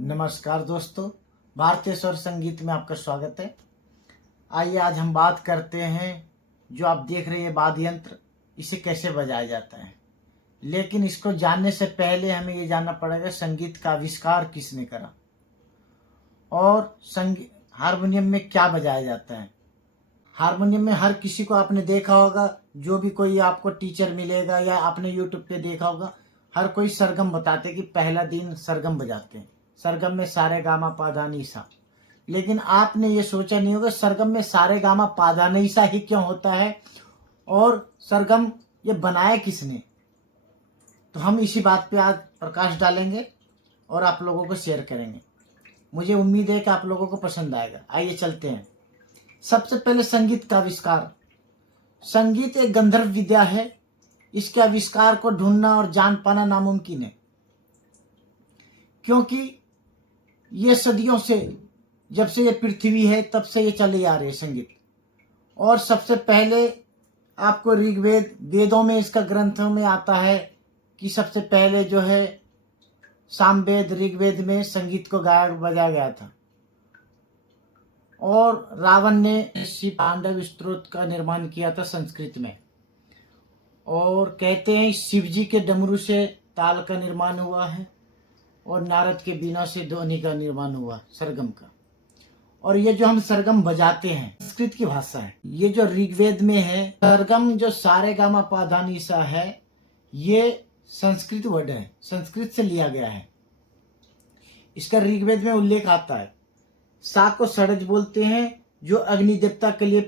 नमस्कार दोस्तों, भारतीय स्वर संगीत में आपका स्वागत है। आइए आज हम बात करते हैं, जो आप देख रहे हैं वाद्य यंत्र, इसे कैसे बजाया जाता है। लेकिन इसको जानने से पहले हमें ये जानना पड़ेगा संगीत का आविष्कार किसने करा और हारमोनियम में क्या बजाया जाता है। हारमोनियम में हर किसी को आपने देखा होगा, जो भी कोई आपको टीचर मिलेगा या आपने यूट्यूब पे देखा होगा, हर कोई सरगम बताते कि पहला दिन सरगम बजाते हैं। सरगम में सारे गामा पाधा नी सा। लेकिन आपने ये सोचा नहीं होगा सरगम में सारे गामा पाधा नी सा ही क्यों होता है और सरगम ये बनाया किसने। तो हम इसी बात पे आज प्रकाश डालेंगे और आप लोगों को शेयर करेंगे। मुझे उम्मीद है कि आप लोगों को पसंद आएगा। आइए चलते हैं। सबसे पहले संगीत का आविष्कार। संगीत एक गंधर्व विद्या है। इसके आविष्कार को ढूंढना और जान पाना नामुमकिन है, क्योंकि ये सदियों से, जब से ये पृथ्वी है तब से ये चले आ रहे हैं संगीत। और सबसे पहले आपको ऋग्वेद, वेदों में इसका ग्रंथों में आता है कि सबसे पहले जो है सामवेद, ऋग्वेद में संगीत को बजाया गया था। और रावण ने शिव पांडव स्तोत्र का निर्माण किया था संस्कृत में। और कहते हैं शिव जी के डमरू से ताल का निर्माण हुआ है और नारद के बीना से ध्वनि का निर्माण हुआ सरगम का। और ये जो हम सरगम बजाते हैं, संस्कृत की भाषा है। ये जो ऋग्वेद में है सरगम, जो सारे गामा पाधा नी सा है, ये संस्कृत वर्ड है, संस्कृत से लिया गया है। इसका ऋग्वेद में उल्लेख आता है। सा को षडज बोलते हैं, जो अग्नि देवता के लिए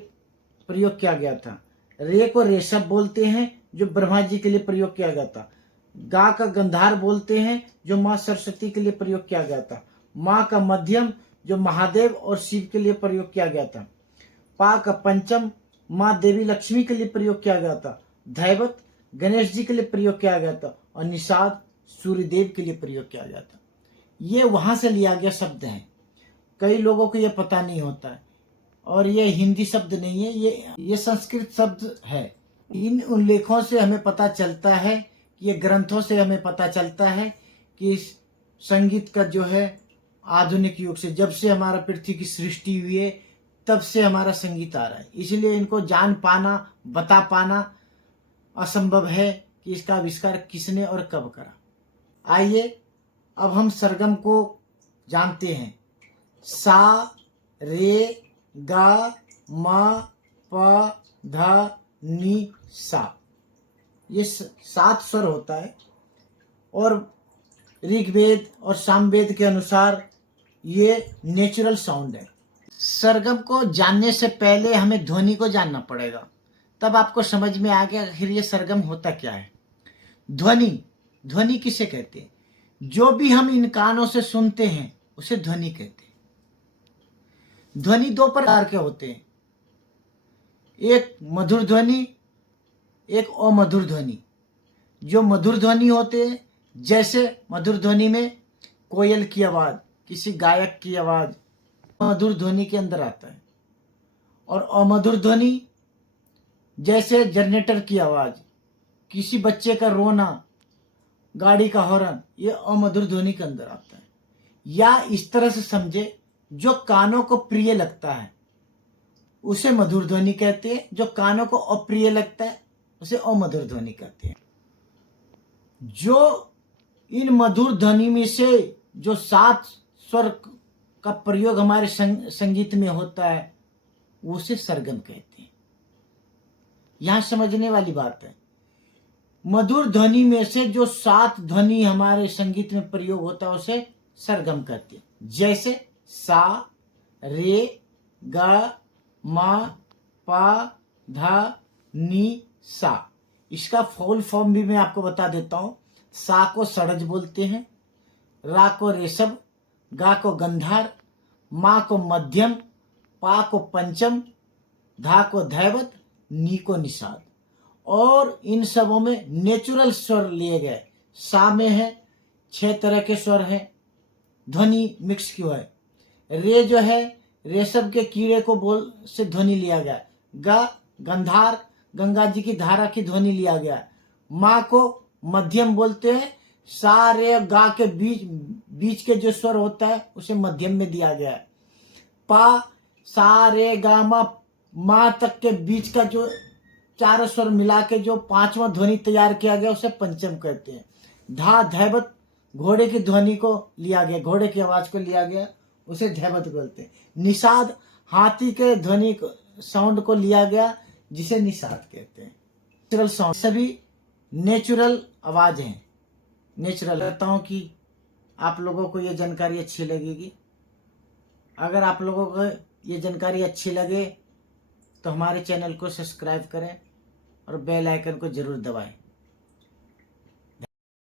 प्रयोग किया गया था। रे को ऋषभ बोलते हैं, जो ब्रह्मा जी के लिए प्रयोग किया गया था। गा का गंधार बोलते हैं, जो माँ सरस्वती के लिए प्रयोग किया गया था। माँ का मध्यम, जो महादेव और शिव के लिए प्रयोग किया गया था। पा का पंचम, माँ देवी लक्ष्मी के लिए प्रयोग किया गया था। धैवत गणेश जी के लिए प्रयोग किया गया था। और निषाद सूर्यदेव के लिए प्रयोग किया गया था। ये वहां से लिया गया शब्द है। कई लोगों को ये पता नहीं होता है। और ये हिंदी शब्द नहीं है, ये संस्कृत शब्द है। इन उल्लेखों से हमें पता चलता है, ये ग्रंथों से हमें पता चलता है कि संगीत का जो है आधुनिक युग से, जब से हमारा पृथ्वी की सृष्टि हुई है तब से हमारा संगीत आ रहा है। इसलिए इनको जान पाना, बता पाना असंभव है कि इसका आविष्कार किसने और कब करा। आइए अब हम सरगम को जानते हैं। सा, रे, गा, मा, पा, धा, नी, सा। ये 7 स्वर होता है। और ऋग्वेद और सामवेद के अनुसार ये नेचुरल साउंड है। सरगम को जानने से पहले हमें ध्वनि को जानना पड़ेगा, तब आपको समझ में आ गया आखिर ये सरगम होता क्या है। ध्वनि किसे कहते हैं? जो भी हम इन कानों से सुनते हैं उसे ध्वनि कहते हैं। ध्वनि 2 प्रकार के होते हैं, एक मधुर ध्वनि, एक अमधुर ध्वनि। जो मधुर ध्वनि होते हैं, जैसे मधुर ध्वनि में कोयल की आवाज, किसी गायक की आवाज मधुर ध्वनि के अंदर आता है। और अमधुर ध्वनि जैसे जनरेटर की आवाज, किसी बच्चे का रोना, गाड़ी का हॉर्न, ये अमधुर ध्वनि के अंदर आता है। या इस तरह से समझे, जो कानों को प्रिय लगता है उसे मधुर ध्वनि कहते हैं, जो कानों को अप्रिय लगता है उसे अमधुर ध्वनि कहते हैं। जो इन मधुर ध्वनि में से जो 7 स्वर का प्रयोग हमारे संगीत में होता है उसे सरगम कहते हैं। यहां समझने वाली बात है, मधुर ध्वनि में से जो 7 ध्वनि हमारे संगीत में प्रयोग होता है उसे सरगम कहते हैं। जैसे सा, रे, गा, मा, पा, धा, नी, सा। इसका फुल फॉर्म भी मैं आपको बता देता हूं। सा को षडज बोलते हैं, रा को ऋषभ, गा को गंधार, मा को मध्यम, पा को पंचम, धा को धैवत, नी को निषाद। और इन सबों में नेचुरल स्वर लिए गए। सा में है 6 तरह के स्वर हैं, ध्वनि मिक्स क्यों है। रे जो है रेशम के कीड़े को बोल से ध्वनि लिया गया। गा गंधार, गंगा जी की धारा की ध्वनि लिया गया। माँ को मध्यम बोलते हैं। सा रे गा के बीच के जो स्वर होता है उसे मध्यम में दिया गया है। पा सा रे गा मा तक के बीच का जो चारों स्वर मिला के जो पांचवा ध्वनि तैयार किया गया उसे पंचम कहते हैं। धा धैवत घोड़े की ध्वनि को लिया गया, घोड़े की आवाज को लिया गया, उसे धैवत बोलते हैं। निषाद हाथी के ध्वनि साउंड को लिया गया, जिसे निषाद कहते हैं। नेचुरल साउंड सभी नेचुरल आवाज हैं, नेचुरल। कहता हूं कि आप लोगों को ये जानकारी अच्छी लगेगी। अगर आप लोगों को ये जानकारी अच्छी लगे तो हमारे चैनल को सब्सक्राइब करें और बेल आइकन को जरूर दबाएं।